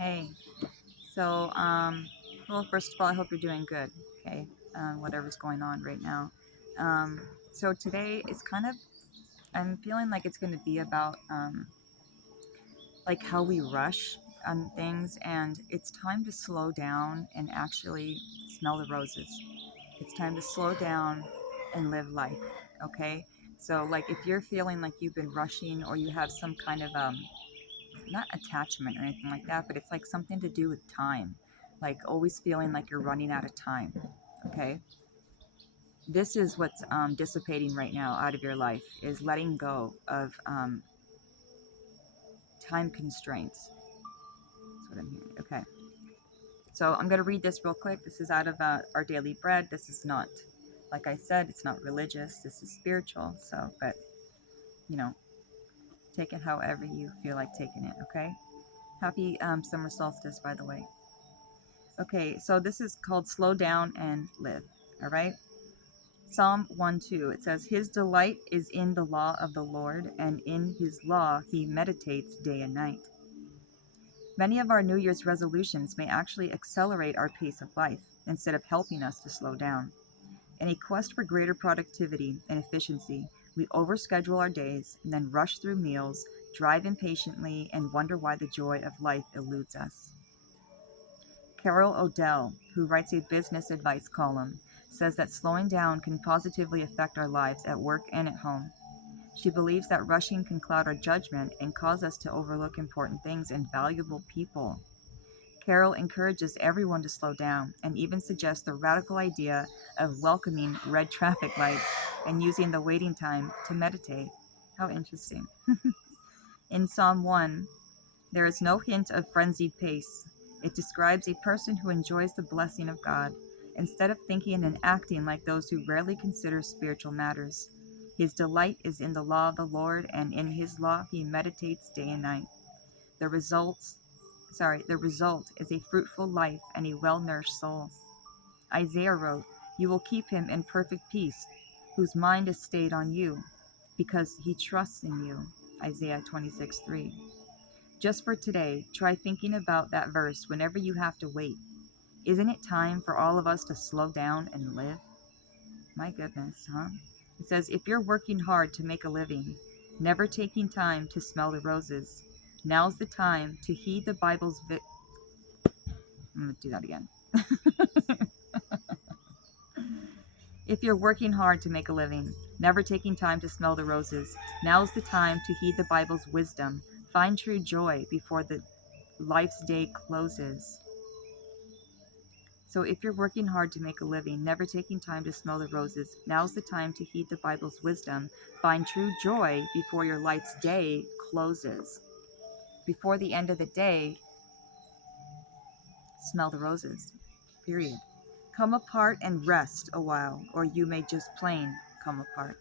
Hey, so, well, first of all, I hope you're doing good, okay? Whatever's going on right now. Um, so today is kind of, I'm feeling like it's going to be about, like how we rush on things, and it's time to slow down and actually smell the roses. It's time to slow down and live life, okay? So, like, if you're feeling like you've been rushing or you have some kind of, not attachment or anything like that, but it's like something to do with time, like always feeling like you're running out of time. Okay, this is what's dissipating right now out of your life, is letting go of time constraints. That's what I'm hearing. Okay, so I'm going to read this real quick. This is out of Our Daily Bread. This is not, like I said, it's not religious, this is spiritual. So, but you know, take it however you feel like taking it. Okay, happy summer solstice, by the way. Okay, so this is called Slow Down and Live. All right. Psalm 1:2, it says, His delight is in the law of the Lord, and in his law he meditates day and night. Many of our New Year's resolutions may actually accelerate our pace of life instead of helping us to slow down. In a quest for greater productivity and efficiency, we overschedule our days and then rush through meals, drive impatiently, and wonder why the joy of life eludes us. Carol O'Dell, who writes a business advice column, says that slowing down can positively affect our lives at work and at home. She believes that rushing can cloud our judgment and cause us to overlook important things and valuable people. Carol encourages everyone to slow down and even suggests the radical idea of welcoming red traffic lights and using the waiting time to meditate. How interesting. In Psalm 1, there is no hint of frenzied pace. It describes a person who enjoys the blessing of God, instead of thinking and acting like those who rarely consider spiritual matters. His delight is in the law of the Lord, and in his law he meditates day and night. The results the result is a fruitful life and a well-nourished soul. Isaiah wrote, You will keep him in perfect peace, whose mind is stayed on you, because he trusts in you. Isaiah 26:3. Just for today, try thinking about that verse whenever you have to wait. Isn't it time for all of us to slow down and live? My goodness, huh? It says, if you're working hard to make a living, never taking time to smell the roses, now's the time to heed the Bible's I'm going to do that again. If you're working hard to make a living, never taking time to smell the roses, now's the time to heed the Bible's wisdom. Find true joy before the life's day closes. So if you're working hard to make a living, never taking time to smell the roses, now's the time to heed the Bible's wisdom. Find true joy before your life's day closes. Before the end of the day, smell the roses. Period. Come apart and rest a while, or you may just plain come apart.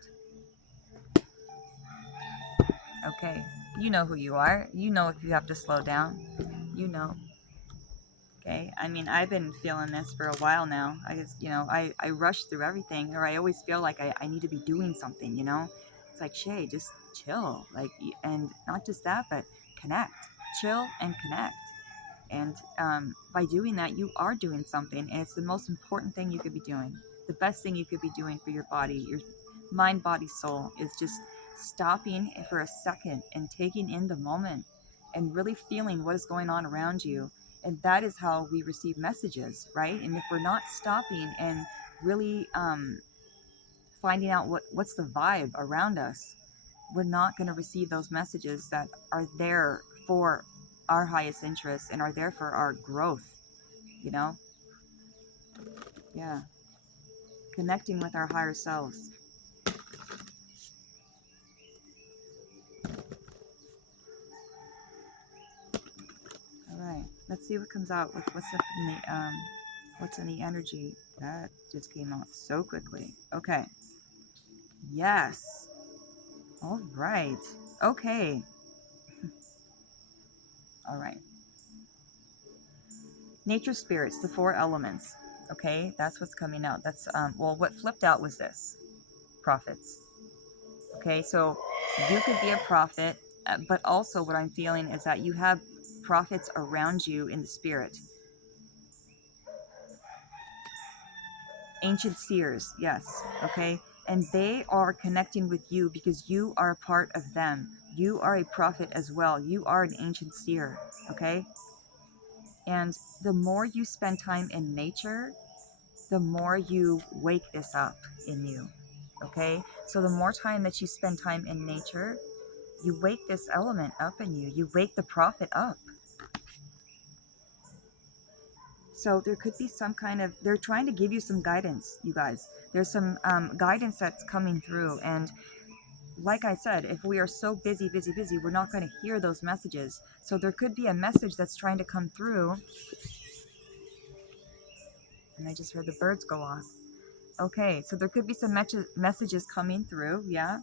Okay, you know who you are. You know if you have to slow down. You know. Okay, I mean, I've been feeling this for a while now. I just, I rush through everything, or I always feel like I need to be doing something, you know? It's like, Shay, just chill. Like, and not just that, but connect. Chill and connect. And by doing that, you are doing something, and it's the most important thing you could be doing. The best thing you could be doing for your body, your mind, body, soul, is just stopping for a second and taking in the moment and really feeling what is going on around you. And that is how we receive messages, right? And if we're not stopping and really finding out what's the vibe around us, we're not going to receive those messages that are there for our highest interests and are there for our growth, you know? Yeah. Connecting with our higher selves. All right. Let's see what comes out with what's in the energy. That just came out so quickly. Okay. Yes. All right. Okay. All right. Nature spirits, the four elements. Okay, that's what's coming out. That's well, what flipped out was this: prophets. Okay, so you could be a prophet, but also what I'm feeling is that you have prophets around you in the spirit. Ancient seers, yes, okay? And they are connecting with you because you are a part of them. You are a prophet as well. You are an ancient seer, okay? And the more you spend time in nature, the more you wake this up in you, okay? So the more time that you spend time in nature, you wake this element up in you. You wake the prophet up. So there could be some kind of, they're trying to give you some guidance, you guys. There's some guidance that's coming through. And like I said, if we are so busy, we're not going to hear those messages. So there could be a message that's trying to come through. And I just heard the birds go off. Okay, so there could be some messages coming through, yeah.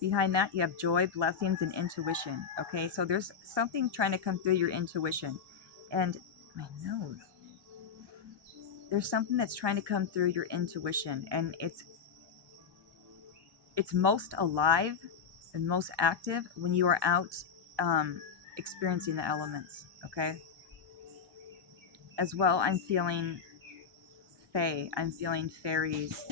Behind that, you have joy, blessings, and intuition. Okay, so there's something trying to come through your intuition. And my nose. There's something that's trying to come through your intuition, and it's most alive and most active when you are out experiencing the elements. Okay. As well, I'm feeling fae. I'm feeling fairies,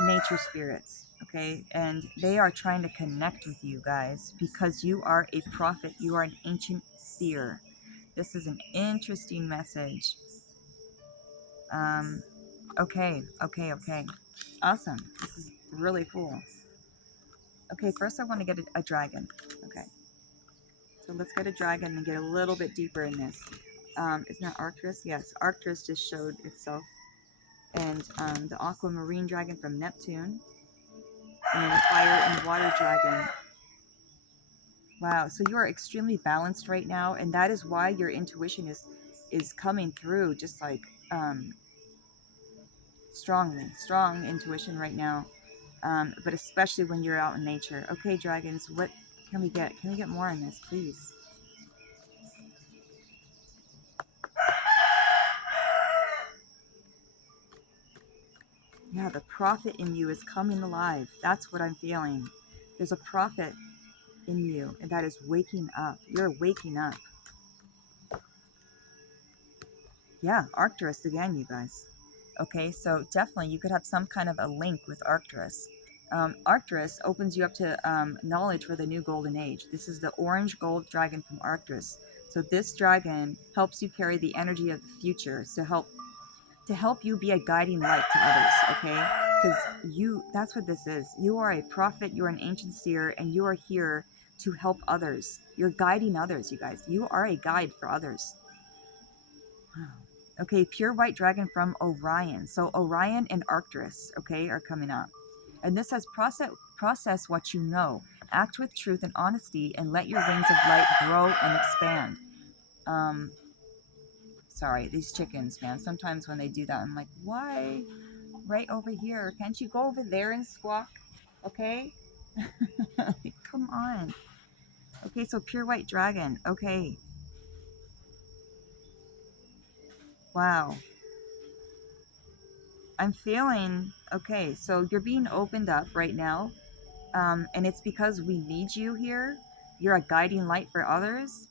nature spirits. Okay, and they are trying to connect with you guys because you are a prophet. You are an ancient seer. This is an interesting message. Okay. Awesome. This is really cool. Okay, first I want to get a dragon. Okay. So let's get a dragon and get a little bit deeper in this. Isn't that Arcturus? Yes, Arcturus just showed itself. And the aquamarine dragon from Neptune. And the fire and water dragon. Wow, so you are extremely balanced right now, and that is why your intuition is coming through just like strong intuition right now. But especially when you're out in nature. Okay, dragons, what can we get? Can we get more on this, please? Yeah, the prophet in you is coming alive. That's what I'm feeling. There's a prophet in you, and that is waking up. You're waking up. Yeah, Arcturus again, you guys. Okay, so definitely you could have some kind of a link with Arcturus. Arcturus opens you up to knowledge for the new golden age. This is the orange gold dragon from Arcturus. So this dragon helps you carry the energy of the future to help you be a guiding light to others, okay? Because that's what this is. You are a prophet, you're an ancient seer, and you are here to help others. You're guiding others, you guys. You are a guide for others. Okay, pure white dragon from Orion. So Orion and Arcturus, okay, are coming up. And this says process what you know. Act with truth and honesty and let your wings of light grow and expand. Sorry, these chickens, man. Sometimes when they do that, I'm like, why? Right over here. Can't you go over there and squawk? Okay? Come on. Okay, so pure white dragon. Okay. Wow. I'm feeling okay. So you're being opened up right now. And it's because we need you here. You're a guiding light for others.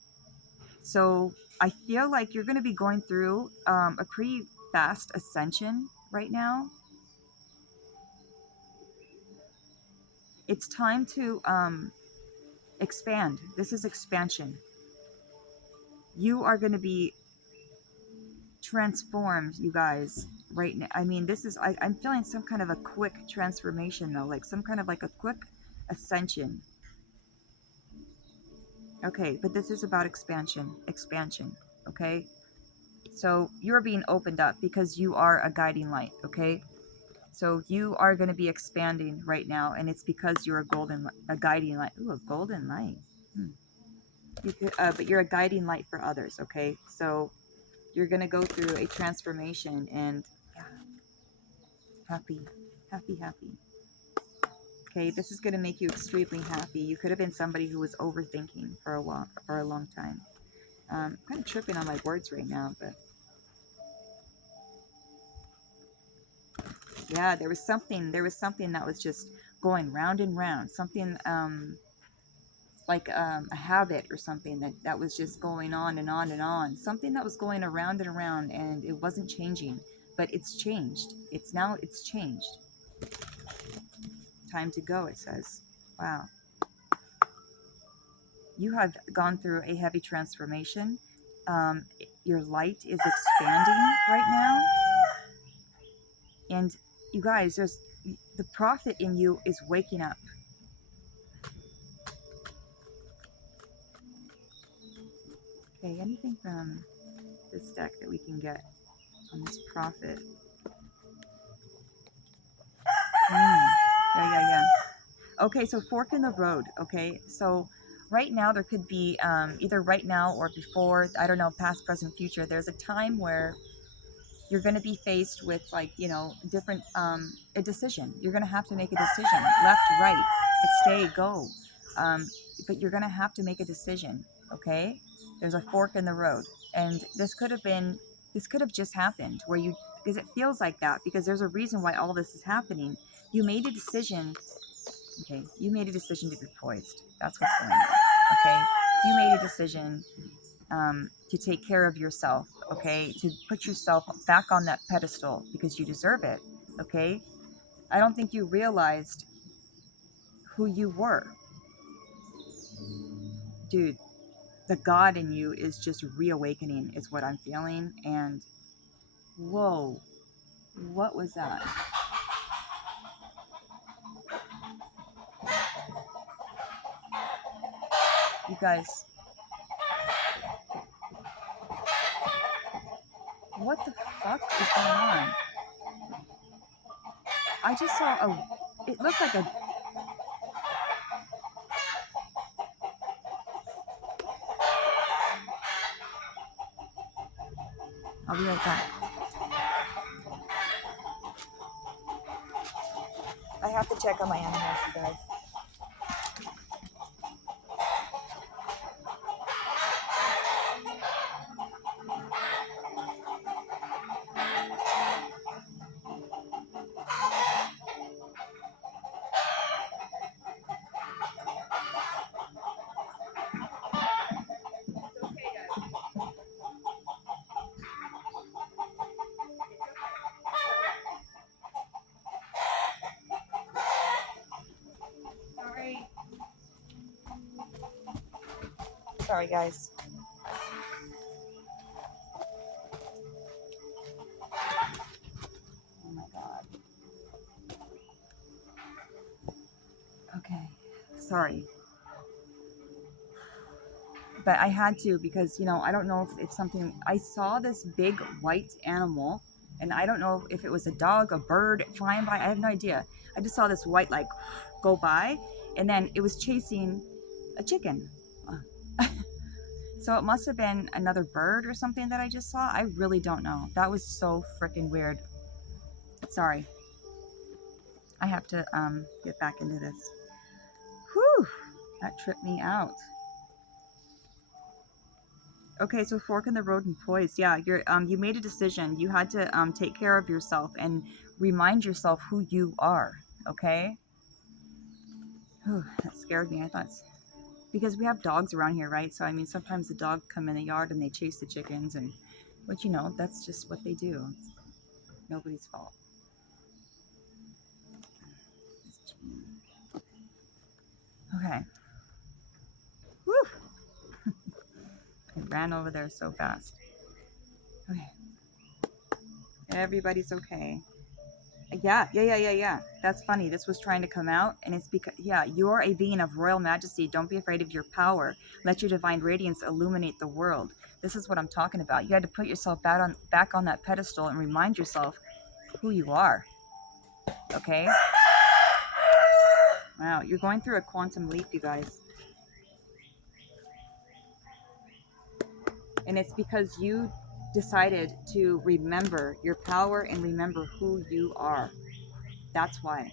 So I feel like you're going to be going through a pretty fast ascension right now. It's time to expand. This is expansion. You are going to be transformed, you guys, right now. I mean, I'm feeling some kind of a quick transformation, though, like some kind of like a quick ascension. Okay, but this is about expansion, okay? So you're being opened up because you are a guiding light, okay? So you are going to be expanding right now, and it's because you're a guiding light. Ooh, a golden light. But you're a guiding light for others, okay? So you're going to go through a transformation, and yeah, happy. Okay, this is going to make you extremely happy. You could have been somebody who was overthinking for a long time. I'm kind of tripping on my words right now, but yeah, there was something that was just going round and round. Something like a habit or something that was just going on and on and on. Something that was going around and around and it wasn't changing, but it's changed. It's changed. Time to go, it says. Wow. You have gone through a heavy transformation. Your light is expanding right now. And you guys, the prophet in you is waking up. Okay, anything from this deck that we can get on this prophet? Yeah. Okay, so fork in the road. Okay, so right now there could be either right now or before, I don't know, past, present, future. There's a time where you're going to be faced with, like, you know, different a decision. You're going to have to make a decision, left, right, stay, go. But you're going to have to make a decision. Okay, there's a fork in the road, and this could have just happened where you, because it feels like that, because there's a reason why all this is happening. You made a decision. Okay, you made a decision to be poised. That's what's going on. Okay, you made a decision to take care of yourself. Okay, to put yourself back on that pedestal because you deserve it. Okay, I don't think you realized who you were, dude. The God in you is just reawakening, is what I'm feeling. And whoa, what was that? You guys, what the fuck is going on? I just saw it looked like a, I'll be right back. I have to check on my animals, you guys. Sorry, guys. Oh my God. Okay. Sorry. But I had to, because, you know, I don't know if something, I saw this big white animal, and I don't know if it was a dog, a bird flying by. I have no idea. I just saw this white, like, go by, and then it was chasing a chicken. So it must have been another bird or something that I just saw. I really don't know. That was so freaking weird. Sorry. I have to get back into this. Whew, that tripped me out. Okay, so fork in the road and poised. Yeah, you made a decision. You had to take care of yourself and remind yourself who you are. Okay. Whew, that scared me. I thought, because we have dogs around here, right? So I mean, sometimes the dogs come in the yard and they chase the chickens, and but you know, that's just what they do. It's nobody's fault. Okay. Whew. I ran over there so fast. Okay. Everybody's okay. Yeah. That's funny. This was trying to come out, and it's because, yeah, you're a being of royal majesty. Don't be afraid of your power. Let your divine radiance illuminate the world. This is what I'm talking about. You had to put yourself back on that pedestal and remind yourself who you are. Okay? Wow, you're going through a quantum leap, you guys. And it's because you decided to remember your power and remember who you are. That's why.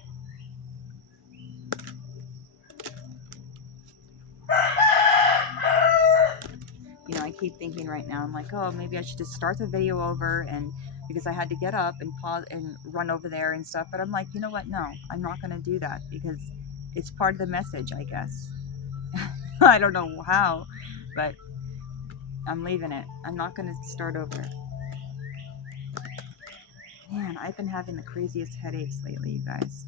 You know, I keep thinking right now, I'm like, oh, maybe I should just start the video over, and because I had to get up and pause and run over there and stuff. But I'm like, you know what? No, I'm not going to do that, because it's part of the message, I guess. I don't know how, but I'm leaving it. I'm not going to start over. Man, I've been having the craziest headaches lately, you guys.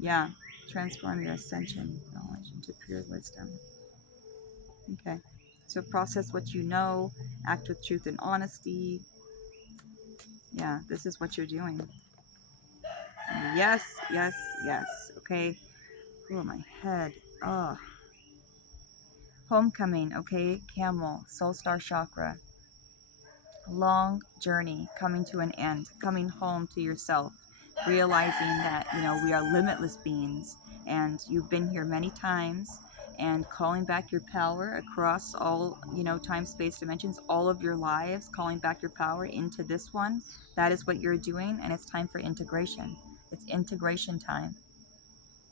Yeah, transform your ascension knowledge into pure wisdom. Okay, so process what you know, act with truth and honesty. Yeah, this is what you're doing. Yes, yes, yes. Okay. Oh, my head. Oh. Homecoming, okay? Camel, soul star chakra. Long journey coming to an end, coming home to yourself, realizing that, we are limitless beings and you've been here many times, and calling back your power across all, time, space, dimensions, all of your lives, calling back your power into this one. That is what you're doing, and it's time for integration. It's integration time.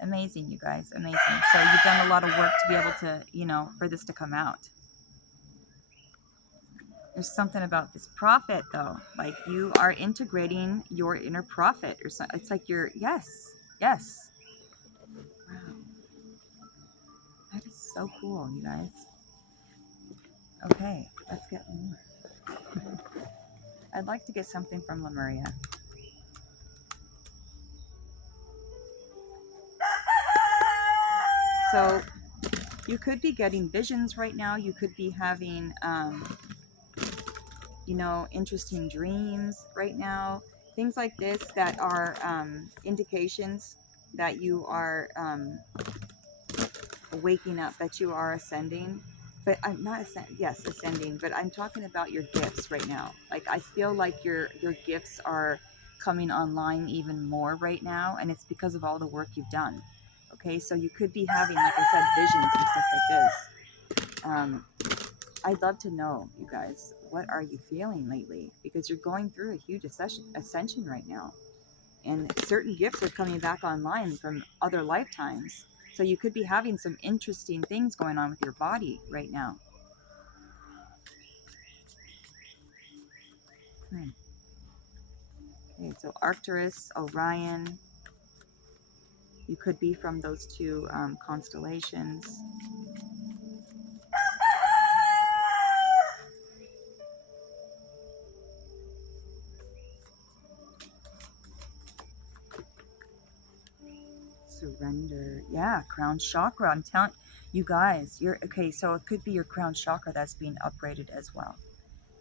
Amazing, you guys, amazing. So you've done a lot of work to be able to, for this to come out. There's something about this prophet, though. Like, you are integrating your inner prophet, or something. It's like you're, yes, yes. Wow, that is so cool, you guys. Okay, let's get more. I'd like to get something from Lemuria. So you could be getting visions right now. You could be having, interesting dreams right now. Things like this that are indications that you are waking up, that you are ascending. But I'm not ascending, but I'm talking about your gifts right now. Like, I feel like your gifts are coming online even more right now, and it's because of all the work you've done. Okay, so you could be having, like I said, visions and stuff like this. I'd love to know, you guys, what are you feeling lately? Because you're going through a huge ascension right now, and certain gifts are coming back online from other lifetimes. So you could be having some interesting things going on with your body right now. Okay, so Arcturus, Orion, you could be from those two constellations. Surrender. Yeah, crown chakra. I'm telling you guys, you're okay. So it could be your crown chakra that's being upgraded as well.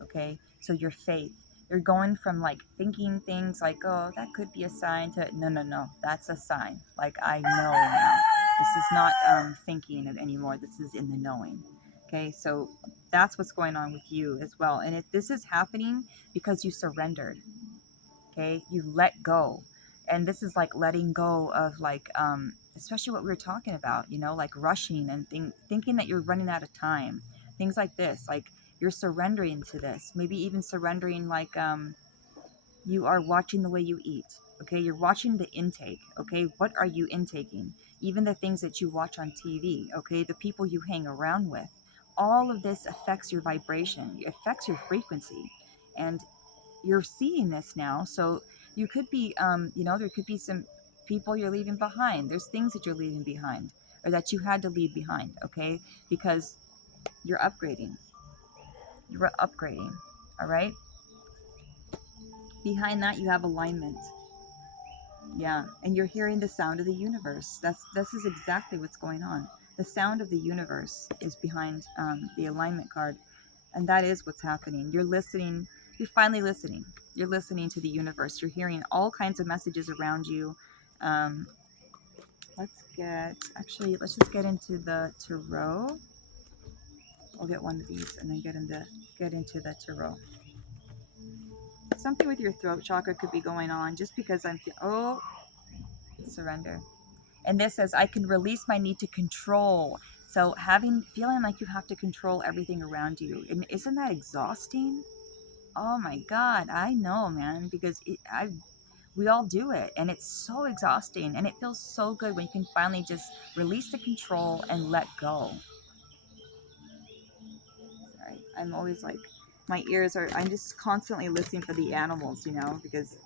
Okay, so your faith. You're going from like thinking things like, oh, that could be a sign, to no, that's a sign. Like, I know now. This is not thinking it anymore. This is in the knowing. Okay, so that's what's going on with you as well. And this is happening because you surrendered. Okay, you let go. And this is like letting go of, like, especially what we were talking about, like rushing and thinking that you're running out of time. Things like this, like you're surrendering to this. Maybe even surrendering, like, you are watching the way you eat. Okay, you're watching the intake. Okay, what are you intaking? Even the things that you watch on TV. Okay, the people you hang around with. All of this affects your vibration. It affects your frequency, and you're seeing this now. So you could be, there could be some people you're leaving behind. There's things that you're leaving behind, or that you had to leave behind. Okay, because you're upgrading. You're upgrading. All right. Behind that, you have alignment. Yeah, and you're hearing the sound of the universe. This is exactly what's going on. The sound of the universe is behind the alignment card, and that is what's happening. You're listening. You're finally listening. You're listening to the universe. You're hearing all kinds of messages around you. Um, let's just get into the tarot. I'll get one of these and then get into the tarot. Something with your throat chakra could be going on, just because surrender. And this says, I can release my need to control. So feeling like you have to control everything around you. And isn't that exhausting? Oh my God, I know, man, because we all do it, and it's so exhausting, and it feels so good when you can finally just release the control and let go. Sorry, I'm always like My ears are, I'm just constantly listening for the animals, you know, because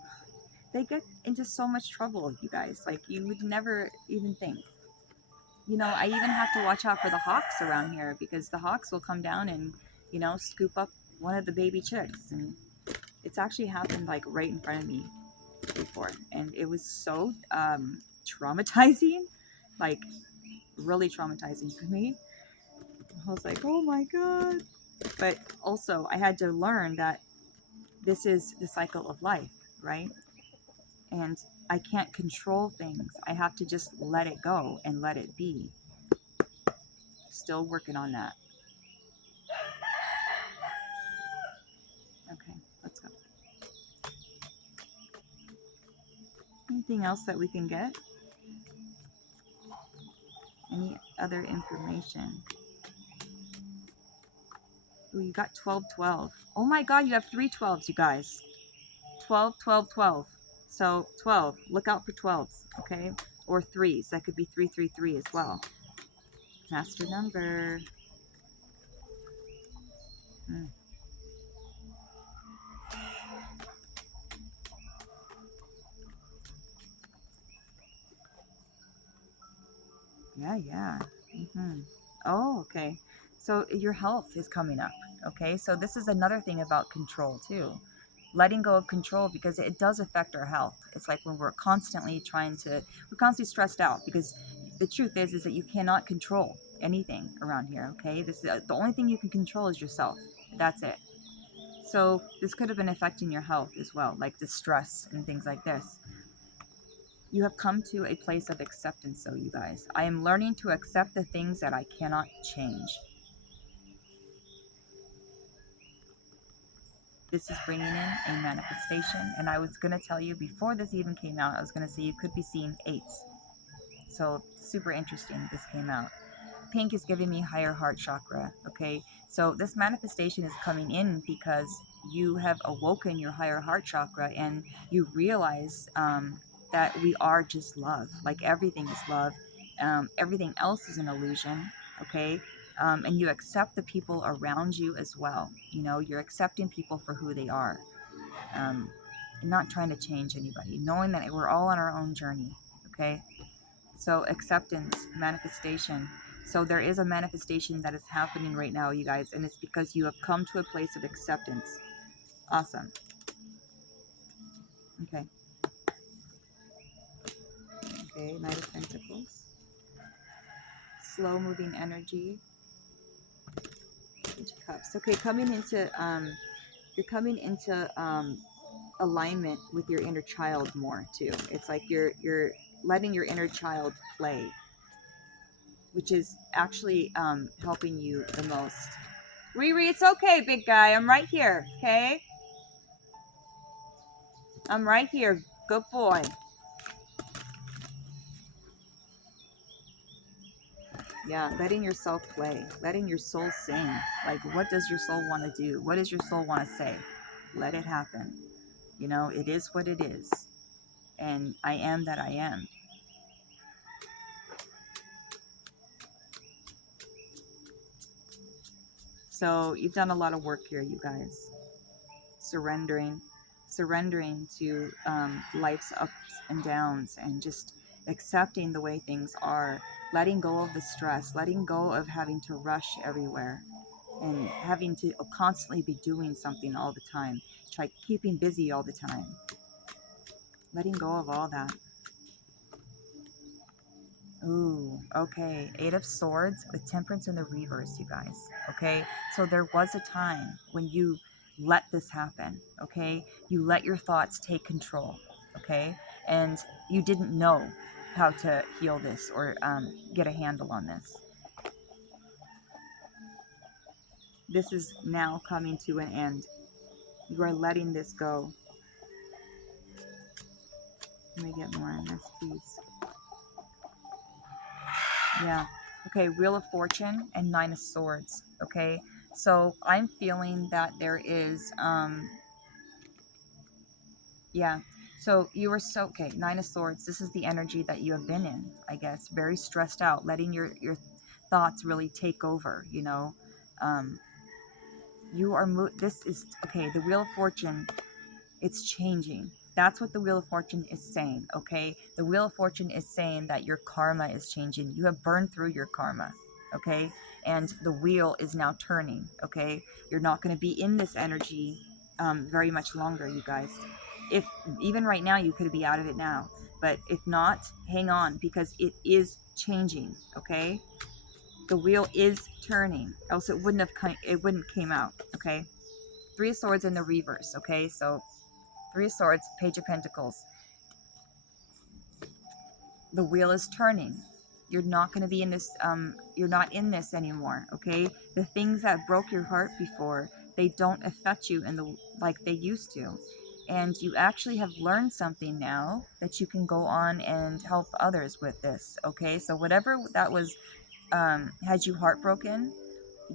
they get into so much trouble, you guys. Like, you would never even think. You know, I even have to watch out for the hawks around here because the hawks will come down and, you know, scoop up one of the baby chicks. And it's actually happened like right in front of me before. And it was so traumatizing, like really traumatizing for me. I was like, oh my God. But also, I had to learn that this is the cycle of life, right? And I can't control things. I have to just let it go and let it be. Still working on that. Okay, let's go. Anything else that we can get? Any other information? Ooh, you got 12, 12. Oh my God, you have 3 12s, you guys. 12, 12, 12. So 12, look out for 12s, okay? Or 3s, that could be 333 as well. Master number. Hmm. Yeah, yeah. Oh, okay. So your health is coming up. Okay. So this is another thing about control, too. Letting go of control because it does affect our health. It's like when we're constantly we're constantly stressed out because the truth is that you cannot control anything around here. Okay. This is the only thing you can control is yourself. That's it. So this could have been affecting your health as well, like the stress and things like this. You have come to a place of acceptance, so you guys. I am learning to accept the things that I cannot change. This is bringing in a manifestation. And I was going to tell you before this even came out, I was going to say you could be seeing eights. So super interesting. This came out. Pink is giving me higher heart chakra. Okay. So this manifestation is coming in because you have awoken your higher heart chakra and you realize that we are just love. Like everything is love. Everything else is an illusion. Okay. And you accept the people around you as well. You know, you're accepting people for who they are, um, and not trying to change anybody, knowing that we're all on our own journey. Okay. So acceptance, manifestation. So there is a manifestation that is happening right now, you guys, and it's because you have come to a place of acceptance. Awesome. Okay. Okay, Knight of Pentacles. Slow moving energy. Page of Cups. Okay, you're coming into alignment with your inner child more too. It's like you're letting your inner child play, which is actually helping you the most. Riri, it's okay, big guy. I'm right here, okay? I'm right here. Good boy. Yeah, letting yourself play, letting your soul sing. Like, what does your soul want to do? What does your soul want to say? Let it happen. You know, it is what it is. And I am that I am. So you've done a lot of work here, you guys. Surrendering to life's ups and downs and just accepting the way things are, letting go of the stress, letting go of having to rush everywhere and having to constantly be doing something all the time, try keeping busy all the time, letting go of all that. Ooh, okay. Eight of Swords with Temperance in the reverse, you guys. Okay, so there was a time when you let this happen. Okay, you let your thoughts take control. Okay, and you didn't know how to heal this or get a handle on this. This is now coming to an end. You are letting this go. Let me get more on this, please. Yeah. Okay, Wheel of Fortune and Nine of Swords. Okay. So I'm feeling that there is yeah. So you were so okay, Nine of Swords. This is the energy that you have been in, I guess. Very stressed out, letting your thoughts really take over, you know. Um You are, this is, okay, the Wheel of Fortune, it's changing. That's what the Wheel of Fortune is saying, okay? The Wheel of Fortune is saying that your karma is changing. You have burned through your karma, okay? And the wheel is now turning, okay? You're not going to be in this energy very much longer, you guys. If even right now, you could be out of it now. But if not, hang on, because it is changing, okay? The wheel is turning, else it wouldn't have came out, okay? Three of Swords in the reverse, okay? So Three of Swords, Page of Pentacles. The wheel is turning. You're not going to be in this, you're not in this anymore, okay? The things that broke your heart before, they don't affect you in the like they used to. And you actually have learned something now that you can go on and help others with this, okay? So whatever that was, had you heartbroken,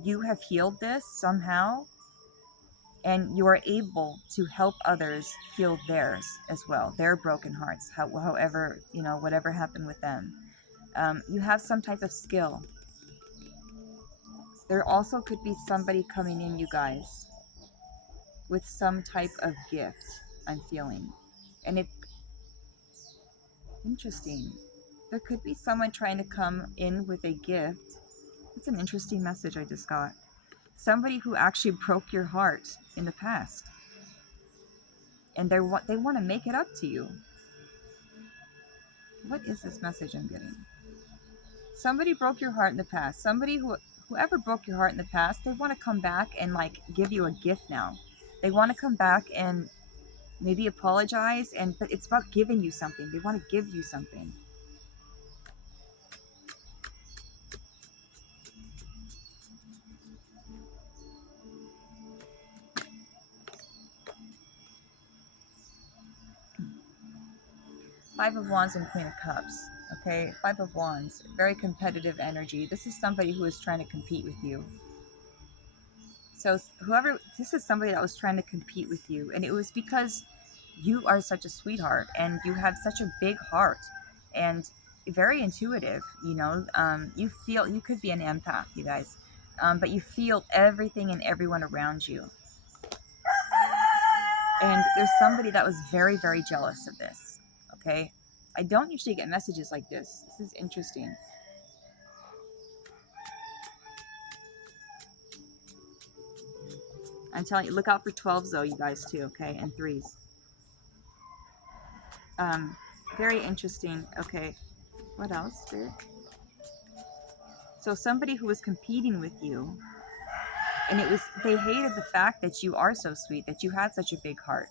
you have healed this somehow, and you are able to help others heal theirs as well, their broken hearts, however, you know, whatever happened with them. You have some type of skill. There also could be somebody coming in, you guys, with some type of gift, I'm feeling. And it, interesting. There could be someone trying to come in with a gift. It's an interesting message I just got. Somebody who actually broke your heart in the past. And they want to make it up to you. What is this message I'm getting? Somebody broke your heart in the past. Whoever broke your heart in the past, they want to come back and like give you a gift now. They want to come back and maybe apologize, but it's about giving you something. They want to give you something. Five of Wands and Queen of Cups. Okay, Five of Wands, very competitive energy. This is somebody who is trying to compete with you. So this is somebody that was trying to compete with you, and it was because you are such a sweetheart and you have such a big heart and very intuitive, you know. You feel, you could be an empath, you guys, but you feel everything and everyone around you. And there's somebody that was very, very jealous of this, okay? I don't usually get messages like this. This is interesting. I'm telling you, look out for 12s though, you guys, too, okay? And 3s. Very interesting. Okay, what else, Spirit? So somebody who was competing with you, and they hated the fact that you are so sweet, that you had such a big heart.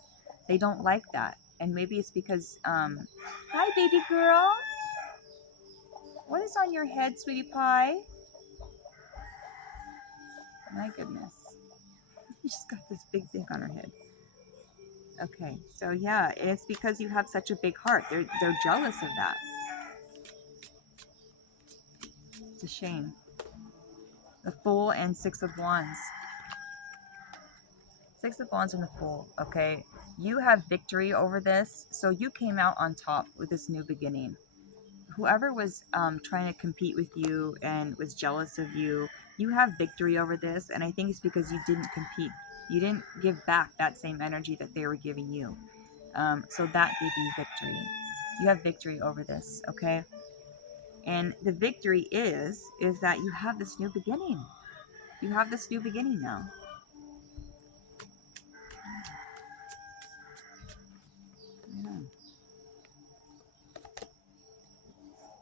They don't like that. And maybe it's because, hi, baby girl. What is on your head, sweetie pie? My goodness. She just got this big thing on her head. Okay, so yeah, it's because you have such a big heart. They're jealous of that. It's a shame. The Fool and Six of Wands. Six of Wands and the Fool, okay? You have victory over this, so you came out on top with this new beginning. Whoever was trying to compete with you and was jealous of you, you have victory over this, and I think it's because you didn't compete. You didn't give back that same energy that they were giving you. So that gave you victory. You have victory over this, okay? And the victory is that you have this new beginning. You have this new beginning now. Yeah.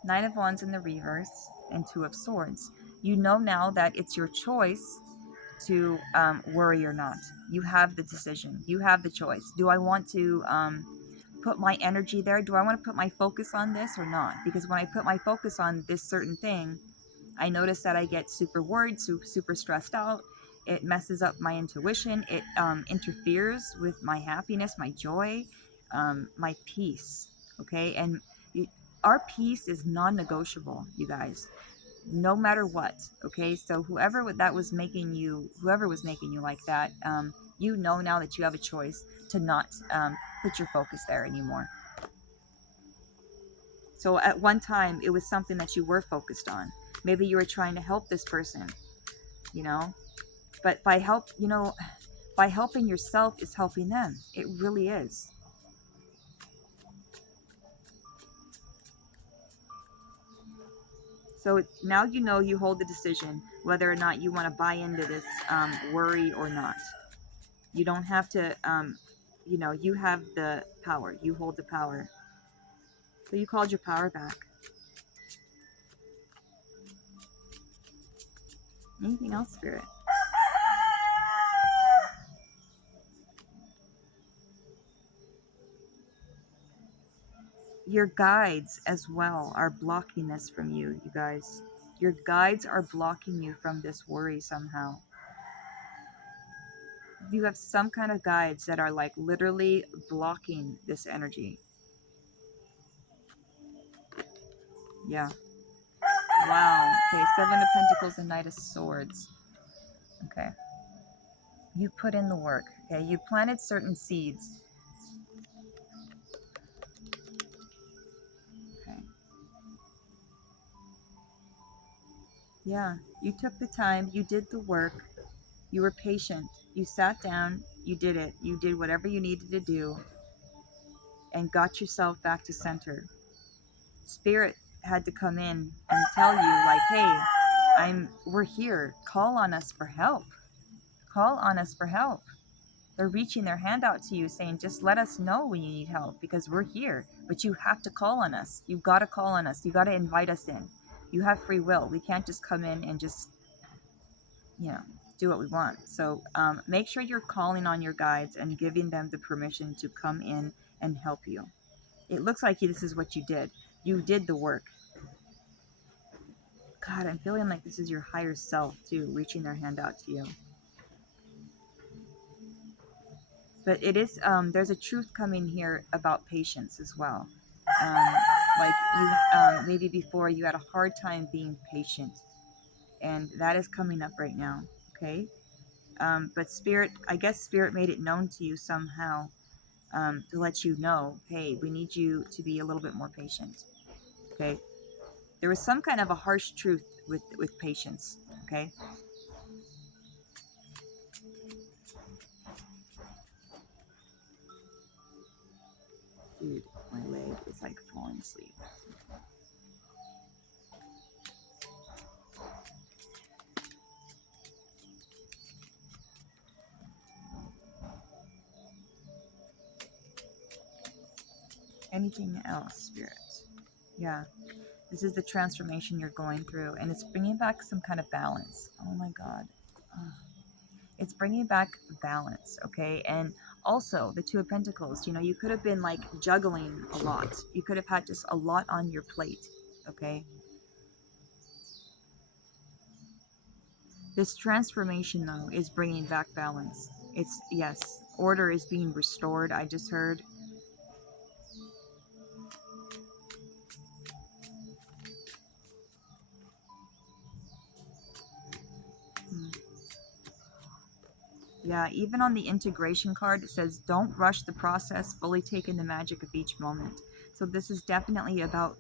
Nine of Wands in the reverse and Two of Swords. You know now that it's your choice to worry or not. You have the decision. You have the choice. Do I want to put my energy there? Do I want to put my focus on this or not? Because when I put my focus on this certain thing, I notice that I get super worried, super stressed out. It messes up my intuition. It interferes with my happiness, my joy, my peace. Okay, and our peace is non-negotiable, you guys. No matter what. Okay, so whoever was making you like that, you know now that you have a choice to not put your focus there anymore. So at one time, it was something that you were focused on. Maybe you were trying to help this person, you know, But by helping yourself is helping them. It really is. So now you know you hold the decision whether or not you want to buy into this worry or not. You don't have to, you have the power. You hold the power. So you called your power back. Anything else, Spirit? Your guides as well are blocking this from you, you guys. Your guides are blocking you from this worry somehow. You have some kind of guides that are like literally blocking this energy. Yeah. Wow. Okay, Seven of Pentacles and Knight of Swords. Okay. You put in the work. Okay, you planted certain seeds. Okay. Yeah, you took the time, you did the work, you were patient, you sat down, you did it, you did whatever you needed to do, and got yourself back to center. Spirit had to come in and tell you, like, hey, we're here. Call on us for help. Call on us for help. They're reaching their hand out to you saying, just let us know when you need help because we're here. But you have to call on us. You got to call on us. You got to invite us in. You have free will. We can't just come in and just, do what we want. So make sure you're calling on your guides and giving them the permission to come in and help you. It looks like this is what you did. You did the work. God, I'm feeling like this is your higher self too, reaching their hand out to you. But it is, there's a truth coming here about patience as well. Like you, maybe before you had a hard time being patient, and that is coming up right now. Okay. But Spirit, I guess Spirit made it known to you somehow, to let you know, hey, we need you to be a little bit more patient. Okay. There was some kind of a harsh truth with patience. Okay. Dude, my leg is like falling asleep. Anything else, Spirit? Yeah. This is the transformation you're going through, and it's bringing back some kind of balance. Oh my God. It's bringing back balance, okay? And also, the Two of Pentacles, you could have been like juggling a lot. You could have had just a lot on your plate, okay? This transformation, though, is bringing back balance. Yes, order is being restored, I just heard. Yeah, even on the integration card, it says, don't rush the process, fully take in the magic of each moment. So this is definitely about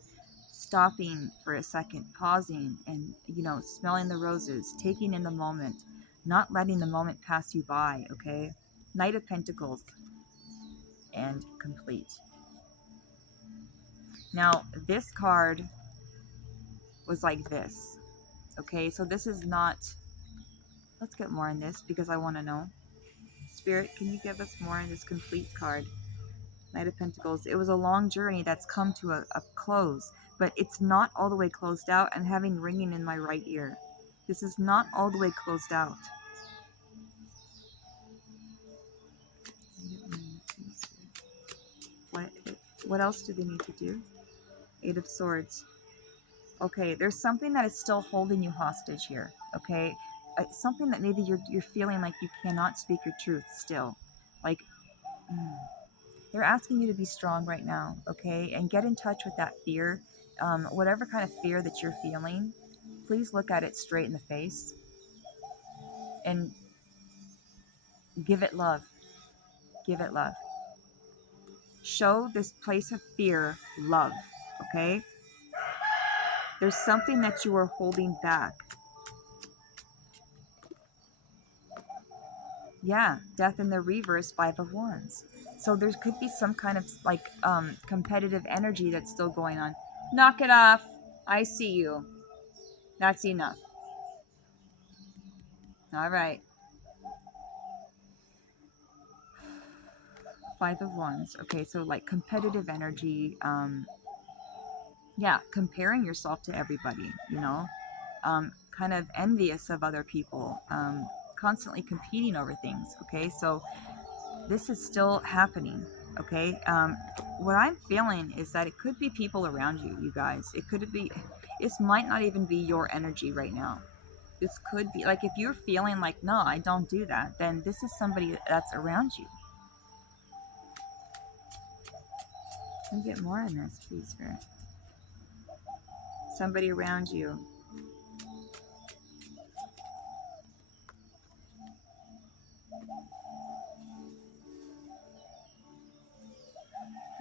stopping for a second, pausing, and, smelling the roses, taking in the moment, not letting the moment pass you by, okay? Knight of Pentacles and complete. Now, this card was like this, okay? So this is not... Let's get more on this because I want to know. Spirit, can you give us more on this complete card? Knight of Pentacles. It was a long journey that's come to a close, but it's not all the way closed out. I'm having ringing in my right ear. This is not all the way closed out. What else do they need to do? Eight of Swords. Okay, there's something that is still holding you hostage here. Okay, something that maybe you're feeling like you cannot speak your truth still. Like, they're asking you to be strong right now, okay? And get in touch with that fear. Whatever kind of fear that you're feeling, please look at it straight in the face and give it love. Give it love. Show this place of fear love, okay? There's something that you are holding back. Yeah, death in the reverse, Five of Wands. So there could be some kind of like competitive energy that's still going on. Knock it off. I see you. That's enough. All right. Five of Wands. Okay, so like competitive energy. Yeah, comparing yourself to everybody, kind of envious of other people, constantly competing over things. Okay, so this is still happening. Okay, what I'm feeling is that it could be people around you, you guys. It could be, this might not even be your energy right now. This could be like if you're feeling like, no, I don't do that, then this is somebody that's around you. Can we get more in this, please, Spirit? Somebody around you.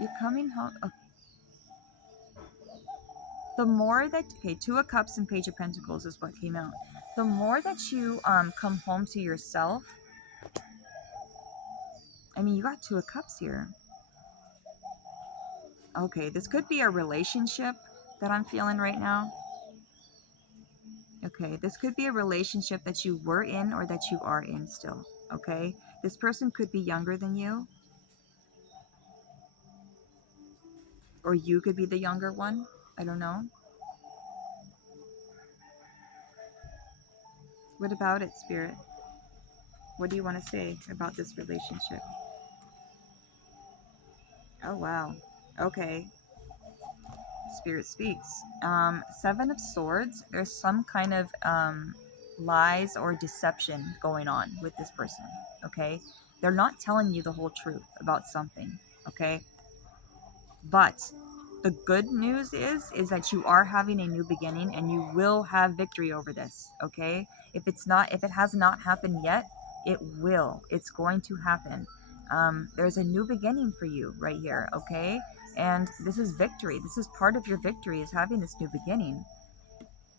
You're coming home. The more that, okay, Two of Cups and Page of Pentacles is what came out. The more that you come home to yourself, I mean, you got Two of Cups here. Okay, this could be a relationship that I'm feeling right now. Okay, this could be a relationship that you were in or that you are in still. Okay, this person could be younger than you, or you could be the younger one. I don't know. What about it, Spirit? What do you want to say about this relationship? Oh, wow. Okay. Spirit speaks. Seven of Swords. There's some kind of lies or deception going on with this person. Okay, they're not telling you the whole truth about something. Okay, but the good news is that you are having a new beginning and you will have victory over this. Okay, if it has not happened yet, it will. It's going to happen. There's a new beginning for you right here. Okay, and this is victory. This is part of your victory, is having this new beginning,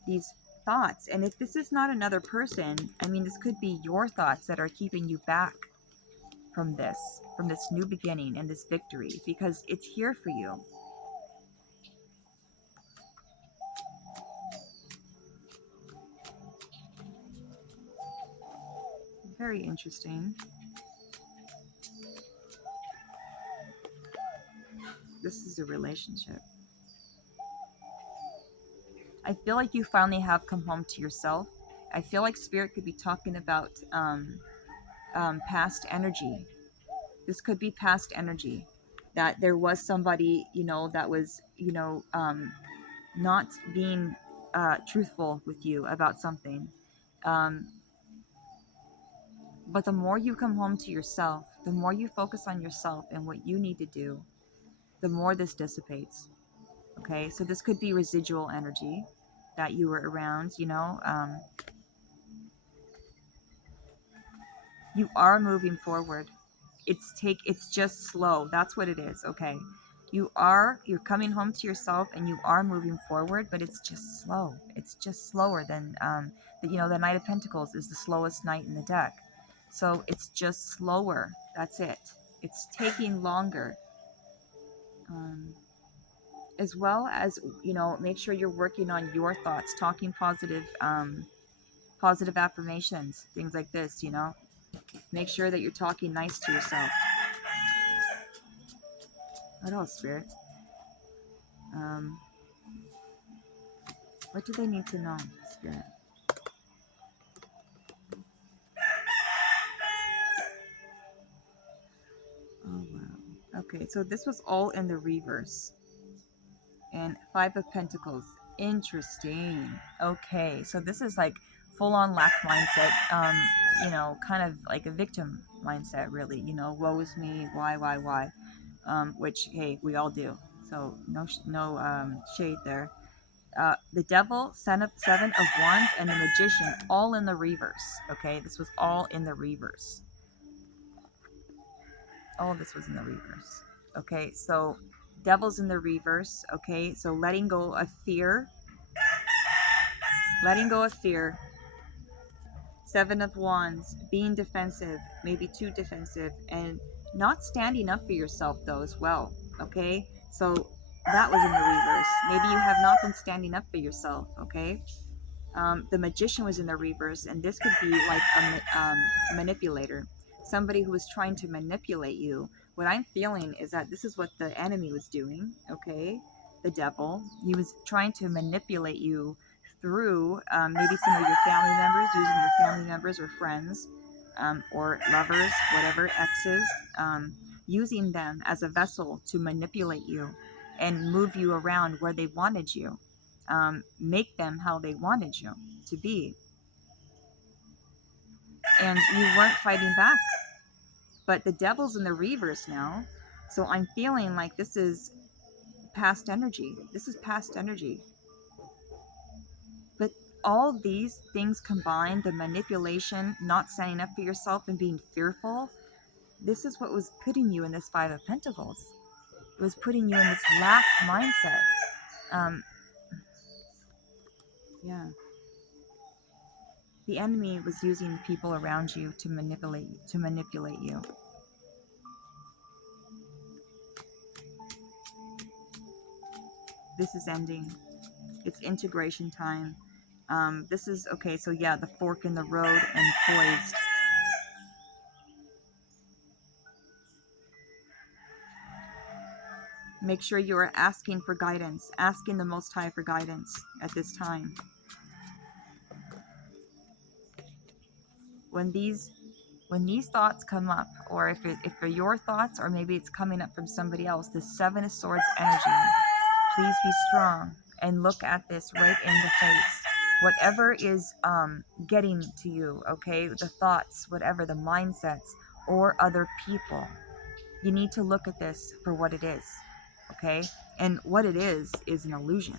these thoughts. And if this is not another person, I mean, this could be your thoughts that are keeping you back from this new beginning and this victory, because it's here for you. Very interesting. This is a relationship. I feel like you finally have come home to yourself. I feel like Spirit could be talking about past energy. This could be past energy, that there was somebody, that was, not being truthful with you about something. Um, but the more you come home to yourself, the more you focus on yourself and what you need to do, the more this dissipates. Okay, so this could be residual energy that you were around, you are moving forward. It's just slow. That's what it is. Okay, you're coming home to yourself and you are moving forward, but it's just slow. It's just slower than the Knight of Pentacles is the slowest knight in the deck, so it's just slower. That's it. It's taking longer. As well as, make sure you're working on your thoughts, talking positive affirmations, things like this. Make sure that you're talking nice to yourself. What else, Spirit? What do they need to know, Spirit? Oh, wow. Okay, so this was all in the reverse. And Five of Pentacles. Interesting. Okay, so this is like full-on lack mindset. Kind of like a victim mindset, really. Woe is me, why? Which, hey, we all do. So no shade there. The Devil, Seven of Wands, and the Magician, all in the reverse. Okay, this was all in the reverse. All of this was in the reverse. Okay, so Devil's in the reverse. Okay, so letting go of fear. Letting go of fear. Seven of Wands, being defensive, maybe too defensive, and not standing up for yourself though as well. Okay, so that was in the reverse. Maybe you have not been standing up for yourself. Okay, the Magician was in the reverse, and this could be like a manipulator, somebody who was trying to manipulate you. What I'm feeling is that this is what the enemy was doing. Okay, the devil. He was trying to manipulate you through maybe some of your family members, using your family members or friends, or lovers, whatever, exes, using them as a vessel to manipulate you and move you around where they wanted you, make them how they wanted you to be. And you weren't fighting back. But the devil's in the reverse now. So I'm feeling like this is past energy. This is past energy. But all these things combined, the manipulation, not standing up for yourself and being fearful, this is what was putting you in this Five of Pentacles. It was putting you in this lack mindset. Yeah. The enemy was using people around you to manipulate you. This is ending. It's integration time. This is okay. So yeah, the fork in the road and poised. Make sure you are asking for guidance, asking the Most High for guidance at this time. When these thoughts come up, or if they're your thoughts, or maybe it's coming up from somebody else, the Seven of Swords energy, please be strong and look at this right in the face. Whatever is getting to you, okay, the thoughts, whatever, the mindsets, or other people, you need to look at this for what it is, okay? And what it is an illusion,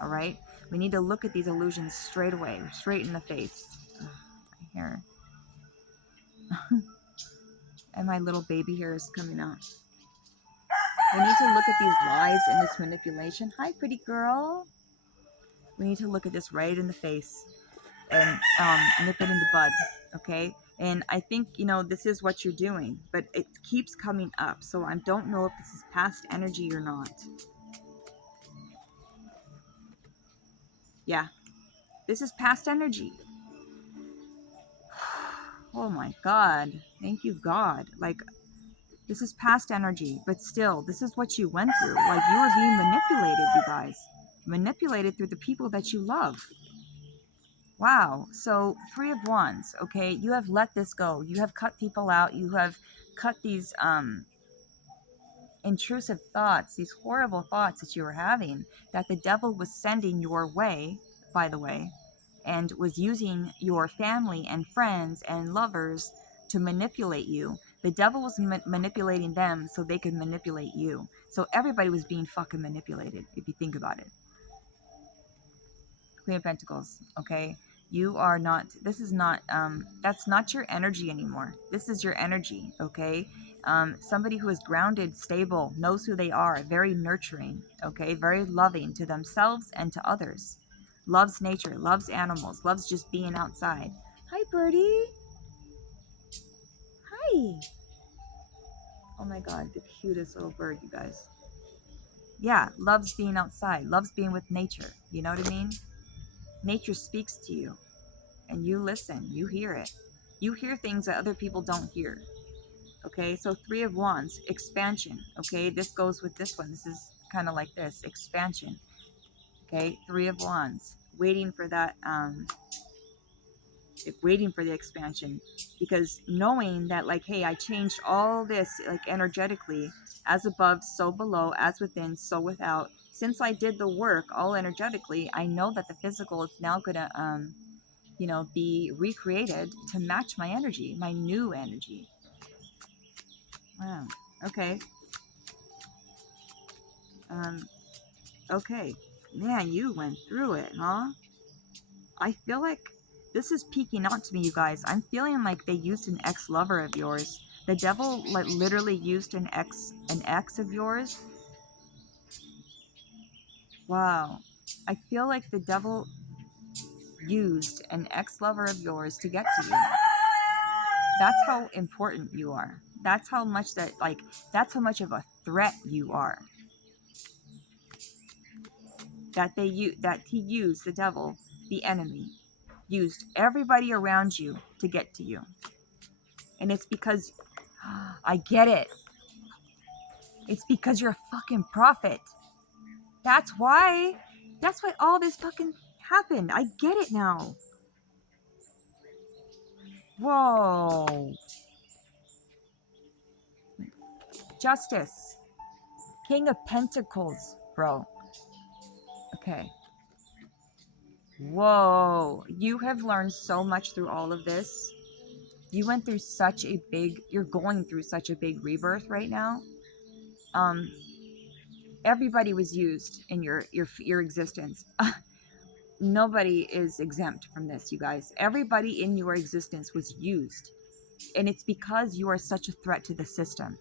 all right? We need to look at these illusions straight away, straight in the face. Ugh, my hair. And my little baby hair is coming out. We need to look at these lies and this manipulation. Hi, pretty girl. We need to look at this right in the face and nip it in the bud, okay? And I think, this is what you're doing, but it keeps coming up. So I don't know if this is past energy or not. Yeah, this is past energy. Oh my God. Thank you, God. Like, this is past energy, but still, this is what you went through. Like, you were being manipulated, you guys. Manipulated through the people that you love. Wow. So, Three of Wands, okay? You have let this go. You have cut people out. You have cut these intrusive thoughts, these horrible thoughts that you were having, that the devil was sending your way, by the way, and was using your family and friends and lovers to manipulate you. The devil was manipulating them so they could manipulate you. So everybody was being fucking manipulated, if you think about it. Queen of Pentacles, okay? You are not, this is not, that's not your energy anymore. This is your energy, okay? Somebody who is grounded, stable, knows who they are, very nurturing, okay? Very loving to themselves and to others. Loves nature, loves animals, loves just being outside. Hi, birdie. Hi. Oh my God, the cutest little bird, you guys. Yeah, loves being outside, loves being with nature. You know what I mean? Nature speaks to you, and you listen, you hear it. You hear things that other people don't hear. Okay, so Three of Wands, expansion. Okay, this goes with this one. This is kind of like this, expansion. Okay, Three of Wands, waiting for that, waiting for the expansion, because knowing that, like, hey, I changed all this, like, energetically, as above, so below, as within, so without. Since I did the work all energetically, I know that the physical is now gonna, be recreated to match my energy, my new energy. Wow. Okay. Okay. Man, you went through it, huh? I feel like this is peeking out to me, you guys. I'm feeling like they used an ex-lover of yours. The devil, like, literally used an ex of yours. Wow. I feel like the devil used an ex-lover of yours to get to you. That's how important you are. That's how much that's how much of a threat you are. That he used, the devil, the enemy, used everybody around you to get to you. And it's because I get it. It's because you're a fucking prophet. That's why all this fucking happened. I get it now. Whoa. Justice. King of Pentacles, bro. Okay. Whoa. You have learned so much through all of this. You went through you're going through such a big rebirth right now. Everybody was used in your existence. Nobody is exempt from this, you guys. Everybody in your existence was used. And it's because you are such a threat to the system.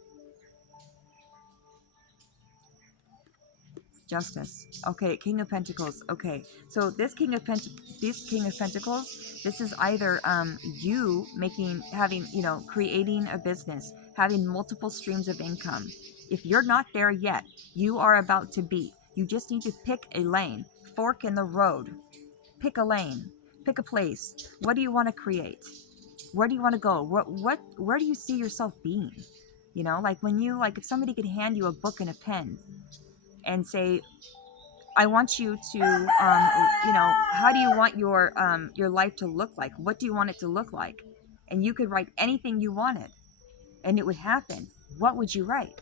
Justice. Okay, King of Pentacles. Okay, so this King of Pentacles, this is either you creating a business, having multiple streams of income. If you're not there yet, you are about to be. You just need to pick a lane, fork in the road. Pick a lane, pick a place. What do you want to create? Where do you want to go? Where do you see yourself being? You know, like if somebody could hand you a book and a pen and say, I want you to, how do you want your life to look like? What do you want it to look like? And you could write anything you wanted and it would happen. What would you write?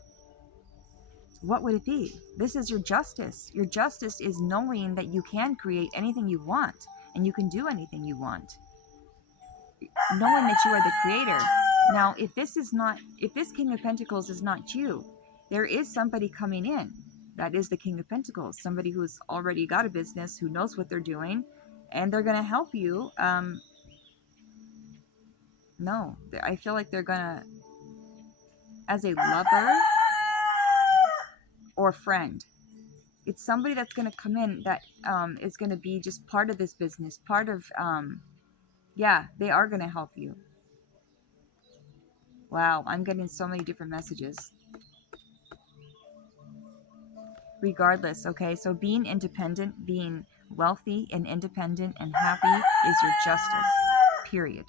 What would it be? This is your justice. Your justice is knowing that you can create anything you want and you can do anything you want. Knowing that you are the creator. Now, if this King of Pentacles is not you, there is somebody coming in. That is the King of Pentacles. Somebody who's already got a business, who knows what they're doing, and they're going to help you. No, I feel like they're going to, as a lover or friend, it's somebody that's going to come in that is going to be just part of this business, part of, they are going to help you. Wow, I'm getting so many different messages. Regardless, okay, so being independent, being wealthy and independent and happy is your justice, period.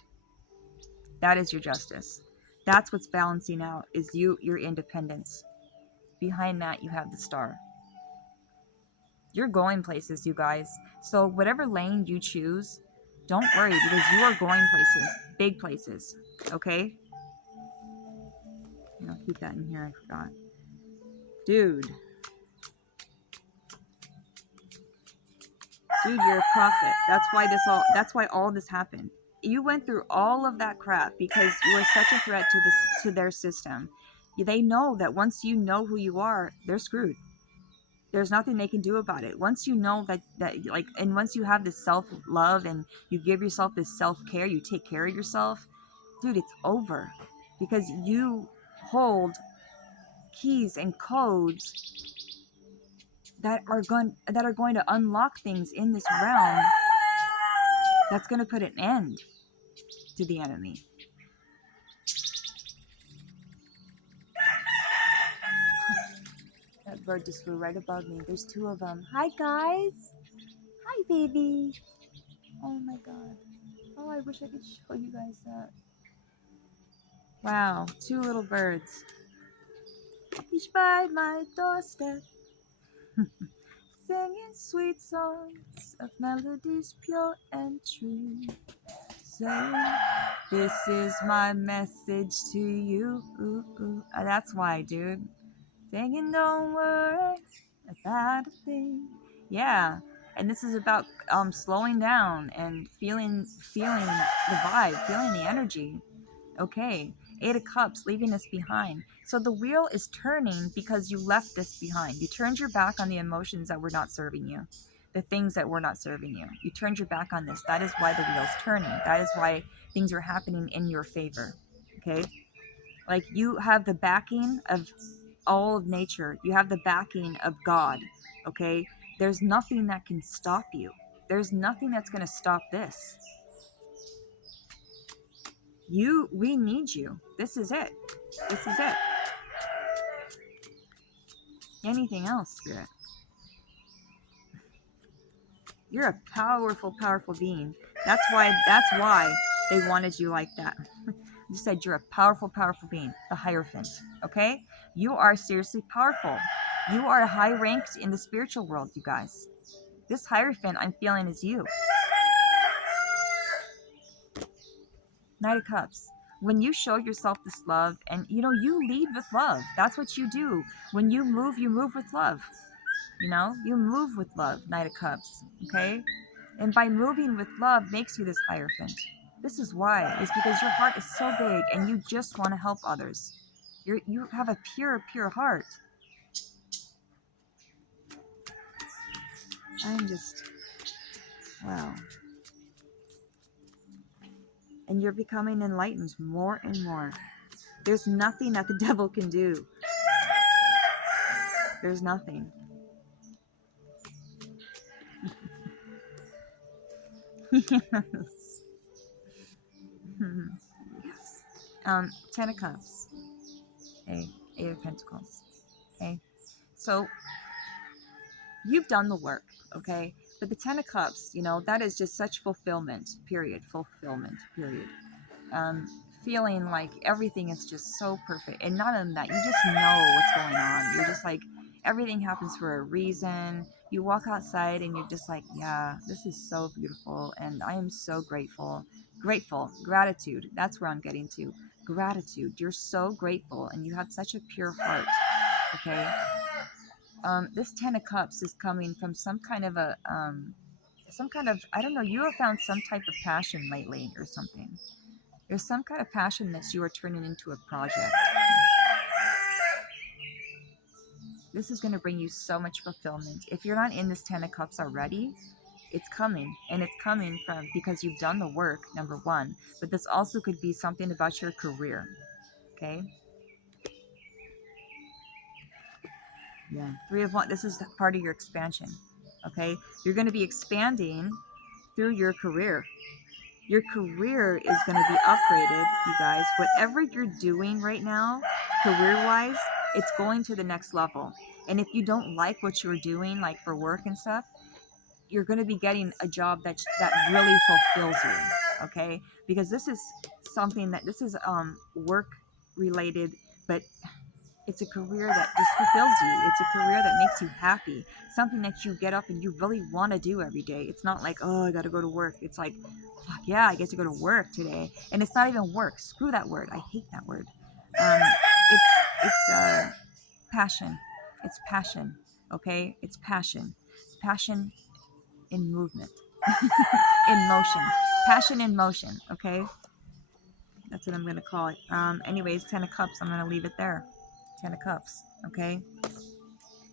That is your justice. That's what's balancing out, is your independence. Behind that, you have the star. You're going places, you guys. So whatever lane you choose, don't worry, because you are going places, big places, okay? I'll keep that in here, I forgot. Dude, you're a prophet. That's why all this happened. You went through all of that crap because you were such a threat to their system. They know that once you know who you are, they're screwed. There's nothing they can do about it. Once you know and once you have this self-love and you give yourself this self-care, you take care of yourself, dude, it's over. Because you hold keys and codes that are going to unlock things in this realm that's going to put an end to the enemy. That bird just flew right above me. There's two of them. Hi, guys. Hi, baby. Oh, my God. Oh, I wish I could show you guys that. Wow, two little birds. Each by my doorstep. Singing sweet songs of melodies pure and true. Saying, this is my message to you. That's why, dude. Singing, don't worry about a thing. Yeah, and this is about slowing down and feeling the vibe, feeling the energy. Okay, 8 of Cups, leaving this behind. So the wheel is turning because you left this behind. You turned your back on the emotions that were not serving you, the things that were not serving you. You turned your back on this. That is why the wheel's turning. That is why things are happening in your favor. Okay, like you have the backing of all of nature. You have the backing of God. Okay, there's nothing that can stop you. There's nothing that's going to stop this. We need you. This is it. This is it. Anything else, Spirit? You're a powerful, powerful being. That's why they wanted you like that. You said you're a powerful, powerful being, the Hierophant. Okay? You are seriously powerful. You are high ranked in the spiritual world, you guys. This Hierophant I'm feeling is you. Knight of Cups. When you show yourself this love, and you lead with love. That's what you do. When you move with love. You move with love, Knight of Cups. Okay? And by moving with love makes you this Hierophant. This is why. It's because your heart is so big and you just want to help others. You have a pure, pure heart. I'm just, wow. And you're becoming enlightened more and more. There's nothing that the devil can do. There's nothing. Yes. Yes. 10 of Cups. Okay. 8 of Pentacles. Okay. So, you've done the work, okay? But the 10 of Cups, that is just such fulfillment, period. Fulfillment, period. Feeling like everything is just so perfect. And not only that, you just know what's going on. You're just like, everything happens for a reason. You walk outside and you're just like, yeah, this is so beautiful. And I am so grateful. Gratitude. That's where I'm getting to. Gratitude. You're so grateful and you have such a pure heart, okay? This 10 of Cups is coming from some kind of I don't know, you have found some type of passion lately or something. There's some kind of passion that you are turning into a project. This is going to bring you so much fulfillment. If you're not in this 10 of Cups already, it's coming. And it's coming from because you've done the work, number one. But this also could be something about your career. Okay? Yeah. 3 of Wands. This is part of your expansion. Okay? You're going to be expanding through your career. Your career is going to be upgraded, you guys. Whatever you're doing right now, career-wise, it's going to the next level. And if you don't like what you're doing, like for work and stuff, you're going to be getting a job that really fulfills you, okay? Because this is something this is work-related, but it's a career that just fulfills you. It's a career that makes you happy. Something that you get up and you really want to do every day. It's not like, oh, I got to go to work. It's like, fuck yeah, I get to go to work today. And it's not even work. Screw that word. I hate that word. It's passion. It's passion. Okay? It's passion. Passion in movement. In motion. Passion in motion. Okay? That's what I'm going to call it. Anyways, 10 of Cups. I'm going to leave it there. 10 of Cups. Okay?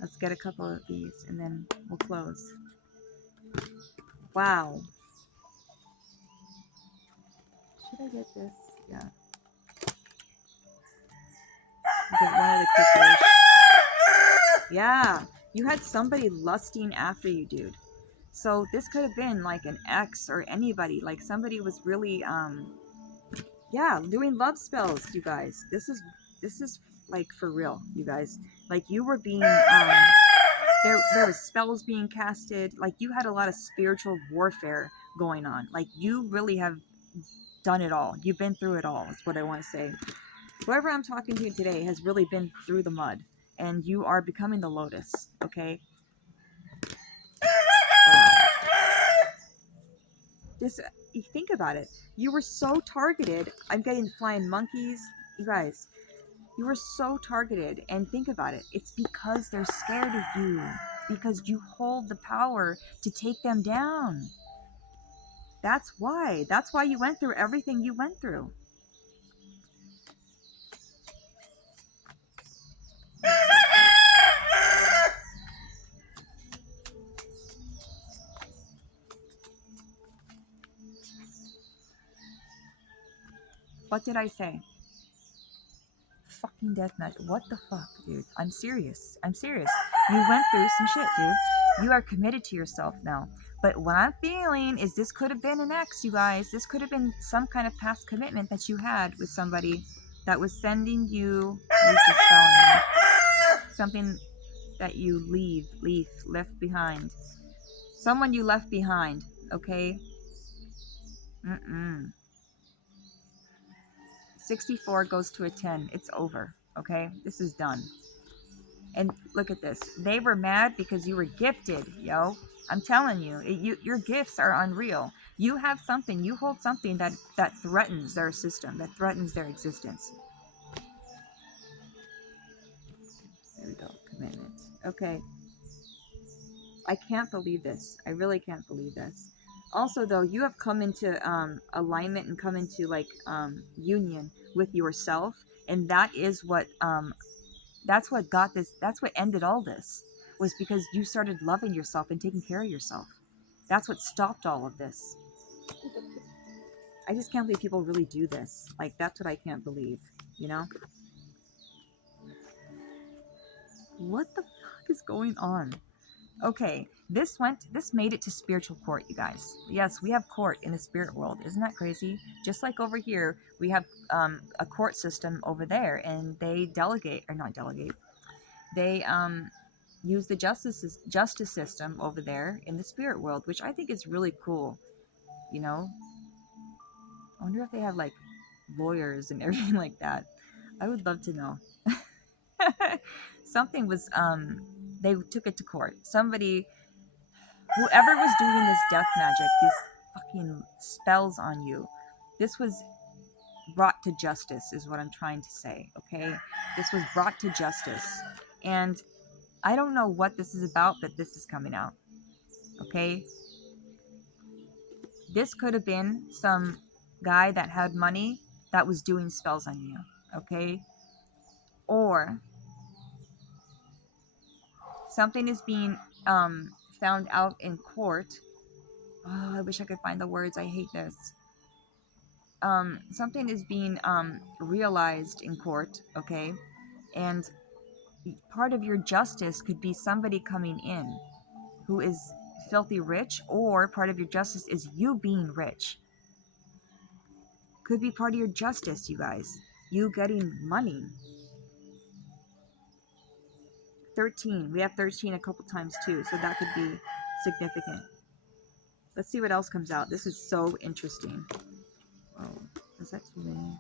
Let's get a couple of these and then we'll close. Wow. Should I get this? Yeah. Get one of the kickers. Yeah. You had somebody lusting after you, dude. So this could have been like an ex or anybody. Like somebody was really, doing love spells, you guys. This is like for real, you guys. Like you were being, there was spells being casted. Like you had a lot of spiritual warfare going on. Like you really have done it all. You've been through it all, is what I want to say. Whoever I'm talking to today has really been through the mud. And you are becoming the lotus, okay? Just think about it. You were so targeted. I'm getting flying monkeys. You guys, you were so targeted. And think about it. It's because they're scared of you. Because you hold the power to take them down. That's why. That's why you went through everything you went through. What did I say? Fucking deathmatch. What the fuck, dude? I'm serious. I'm serious. You went through some shit, dude. You are committed to yourself now. But what I'm feeling is this could have been an ex, you guys. This could have been some kind of past commitment that you had with somebody that was sending you something that you left behind. Someone you left behind, okay? 64 goes to a 10. It's over, okay? This is done. And look at this. They were mad because you were gifted, yo. I'm telling you, your gifts are unreal. You have something, you hold something that threatens their system, that threatens their existence. There we go, commitment. Okay. I can't believe this. I really can't believe this. Also, though, you have come into alignment and come into union with yourself, and that is what that's what got this. That's what ended all this. Was because you started loving yourself and taking care of yourself. That's what stopped all of this. I just can't believe people really do this. Like, that's what I can't believe. You know? What the fuck is going on? Okay, this made it to spiritual court, you guys. Yes, we have court in the spirit world. Isn't that crazy? Just like over here, we have a court system over there, and they delegate, or not delegate, they use the justice system over there in the spirit world, which I think is really cool. You know, I wonder if they have like lawyers and everything like that. I would love to know. Something was they took it to court. Somebody, whoever was doing this death magic, this fucking spells on you, this was brought to justice, is what I'm trying to say. Okay, this was brought to justice, and I don't know what this is about, but this is coming out. Okay, this could have been some guy that had money that was doing spells on you. Okay, or something is being found out in court. Oh, I wish I could find the words. I hate this. Something is being realized in court, okay? And part of your justice could be somebody coming in who is filthy rich, or part of your justice is you being rich. Could be part of your justice, you guys. You getting money. 13. We have 13 a couple times too, so that could be significant. Let's see what else comes out. This is so interesting. Oh, is that too many?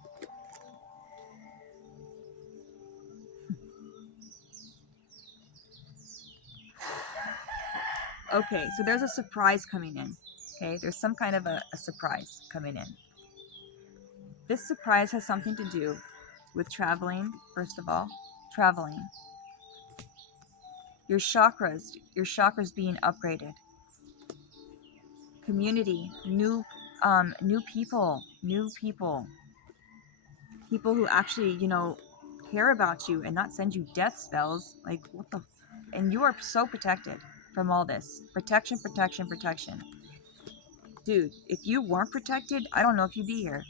Okay, so there's a surprise coming in. Okay, there's some kind of a surprise coming in. This surprise has something to do with traveling, first of all. Traveling. Your chakras being upgraded. Community, new people, people who actually, care about you and not send you death spells. Like, what the? And you are so protected from all this. Protection, protection, protection. Dude, if you weren't protected, I don't know if you'd be here.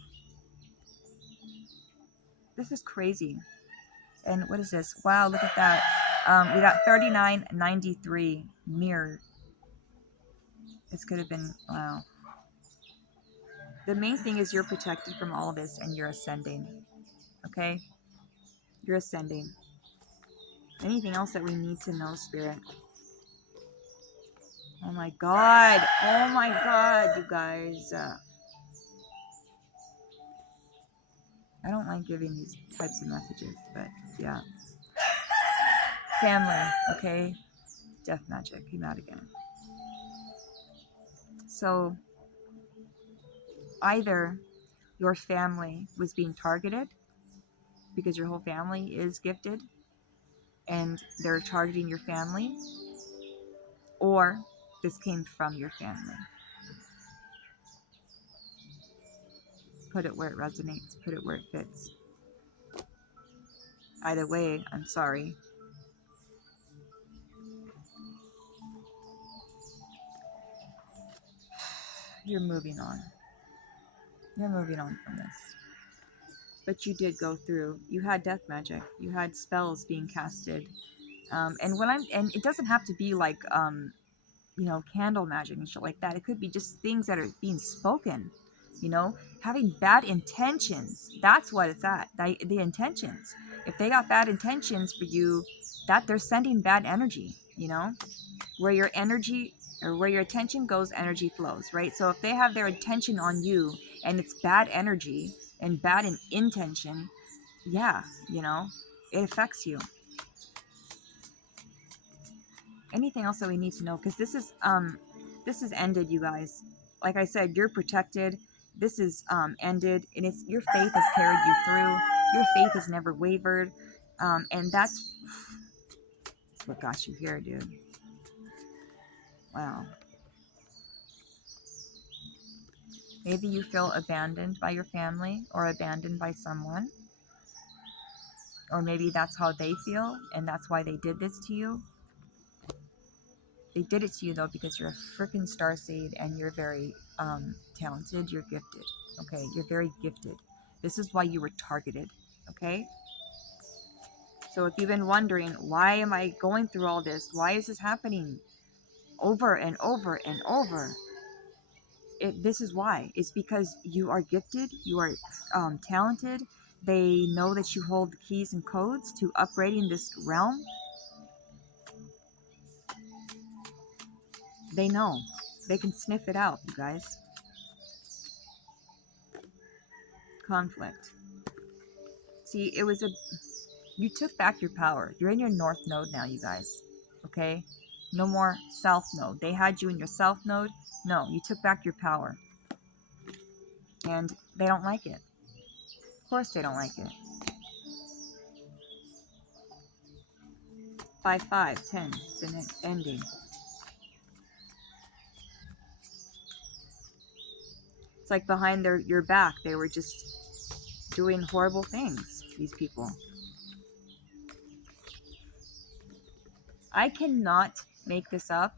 This is crazy. And what is this? Wow, look at that. We got 3993 mirror. This could have been, wow. The main thing is you're protected from all of this and you're ascending. Okay? You're ascending. Anything else that we need to know, Spirit? Oh my God. Oh my God, you guys. I don't like giving these types of messages, but yeah. Family, okay? Death magic came out again. So, either your family was being targeted because your whole family is gifted and they're targeting your family, or this came from your family. Put it where it resonates, put it where it fits. Either way, I'm sorry. You're moving on. You're moving on from this. But you did go through, you had death magic, you had spells being casted And it doesn't have to be like candle magic and shit like that. It could be just things that are being spoken, having bad intentions. That's what it's at. The intentions. If they got bad intentions for you, that they're sending bad energy, where your energy or where your attention goes, energy flows, right? So if they have their attention on you and it's bad energy and bad intention, yeah, it affects you. Anything else that we need to know? Because this is ended, you guys. Like I said, you're protected. This is ended, and it's your faith has carried you through. Your faith has never wavered, and that's what got you here, dude. Wow. Maybe you feel abandoned by your family or abandoned by someone, or maybe that's how they feel, and that's why they did this to you. They did it to you though because you're a freaking starseed and you're very talented. You're gifted. Okay, you're very gifted. This is why you were targeted. Okay. So if you've been wondering, why am I going through all this? Why is this happening over and over and over? This is why. It's because you are gifted. You are talented. They know that you hold the keys and codes to upgrading this realm. They know. They can sniff it out, you guys. Conflict. See, you took back your power. You're in your north node now, you guys. Okay? No more south node. They had you in your south node. No, you took back your power. And they don't like it. Of course they don't like it. 5, 5, 10. It's an ending. It's like behind your back, they were just doing horrible things, these people. I cannot make this up.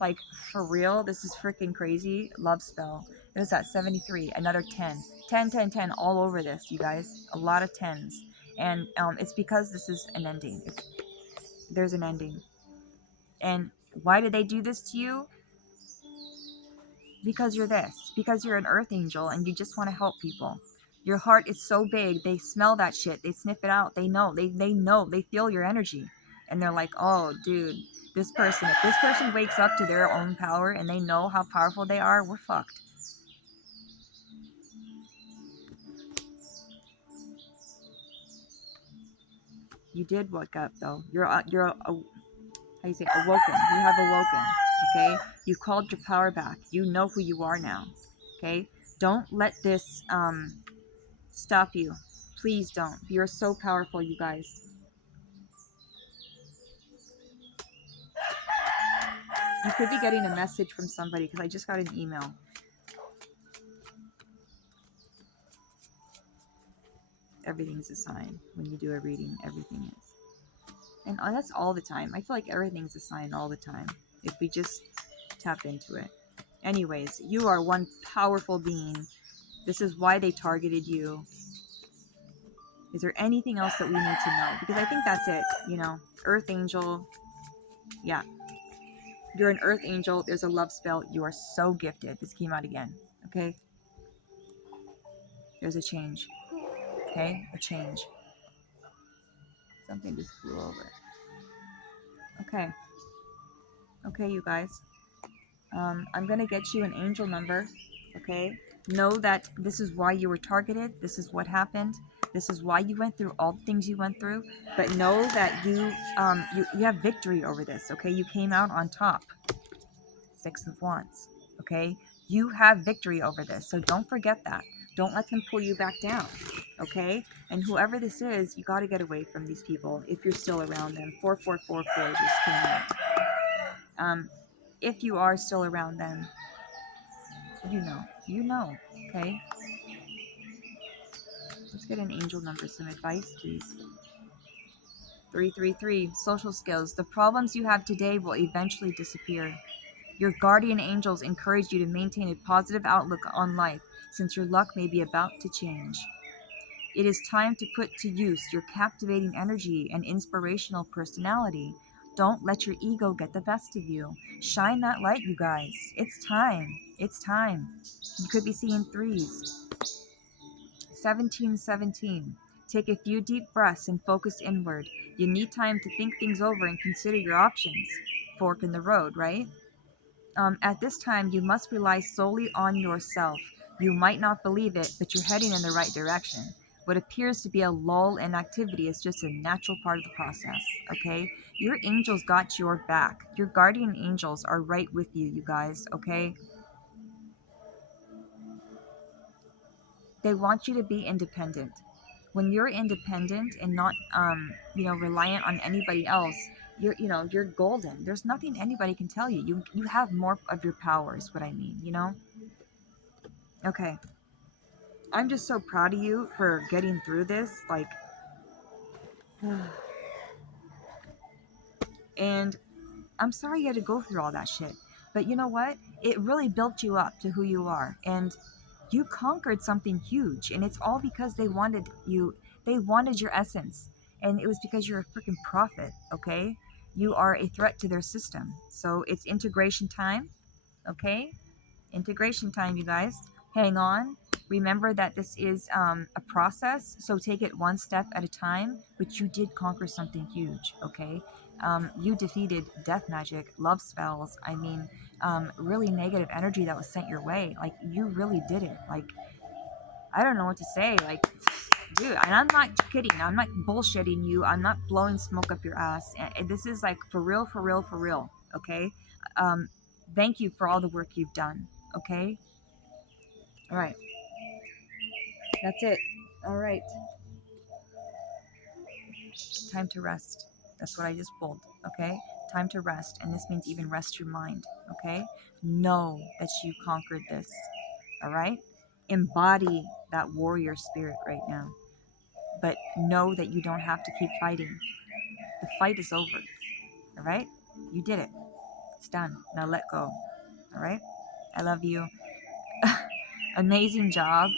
Like, for real, this is freaking crazy. Love spell. It was at 73. Another 10. 10, 10, 10 all over this, you guys. A lot of 10s. And it's because this is an ending. There's an ending. And why did they do this to you? Because you're this. Because you're an earth angel and you just want to help people. Your heart is so big. They smell that shit. They sniff it out. They know. They know. They feel your energy. And they're like, oh, dude, if this person wakes up to their own power and they know how powerful they are, we're fucked. You did wake up, though. You're how you say, awoken. You have awoken. Okay? You called your power back. You know who you are now. Okay? Don't let this stop you. Please don't. You're so powerful, you guys. You could be getting a message from somebody because I just got an email. Everything's a sign. When you do a reading, everything is. And that's all the time. I feel like everything's a sign all the time if we just tap into it. Anyways, you are one powerful being. This is why they targeted you. Is there anything else that we need to know? Because I think that's it, Earth Angel. Yeah. You're an Earth Angel. There's a love spell. You are so gifted. This came out again. Okay? There's a change. Okay? A change. Something just flew over. Okay. Okay, you guys. I'm going to get you an angel number. Okay? Know that this is why you were targeted. This is what happened. This is why you went through all the things you went through. But know that you have victory over this. Okay? You came out on top. 6 of Wands. Okay? You have victory over this. So don't forget that. Don't let them pull you back down. Okay? And whoever this is, you got to get away from these people if you're still around them. 4444 just came out. If you are still around them, you know, okay? Let's get an angel number, some advice, please. 333, social skills. The problems you have today will eventually disappear. Your guardian angels encourage you to maintain a positive outlook on life, since your luck may be about to change. It is time to put to use your captivating energy and inspirational personality. Don't let your ego get the best of you. Shine that light, you guys. It's time. It's time. You could be seeing threes. 1717. Take a few deep breaths and focus inward. You need time to think things over and consider your options. Fork in the road, right? At this time, you must rely solely on yourself. You might not believe it, but you're heading in the right direction. What appears to be a lull in activity is just a natural part of the process, okay? Your angels got your back. Your guardian angels are right with you, you guys, okay? They want you to be independent. When you're independent and not, reliant on anybody else, you're golden. There's nothing anybody can tell you. You have more of your power, is what I mean, you know? Okay. I'm just so proud of you for getting through this. Like, and I'm sorry you had to go through all that shit. But you know what? It really built you up to who you are. And you conquered something huge. And it's all because they wanted your essence. And it was because you're a freaking prophet, okay? You are a threat to their system. So it's integration time, okay? Integration time, you guys. Hang on. Remember that this is a process, so take it one step at a time. But you did conquer something huge, okay? You defeated death magic, love spells. I mean, really negative energy that was sent your way. Like, you really did it. Like, I don't know what to say. Like, dude, and I'm not kidding. I'm not bullshitting you. I'm not blowing smoke up your ass. And this is like for real, for real, for real, okay? Um, Thank you for all the work you've done, okay? All right. That's it. All right. Time to rest. That's what I just pulled. Okay. Time to rest. And this means even rest your mind. Okay. Know that you conquered this. All right. Embody that warrior spirit right now. But know that you don't have to keep fighting. The fight is over. All right. You did it. It's done. Now let go. All right. I love you. Amazing job.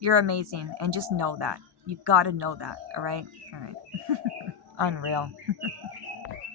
You're amazing. And just know that. You got to know that. All right. All right. Unreal.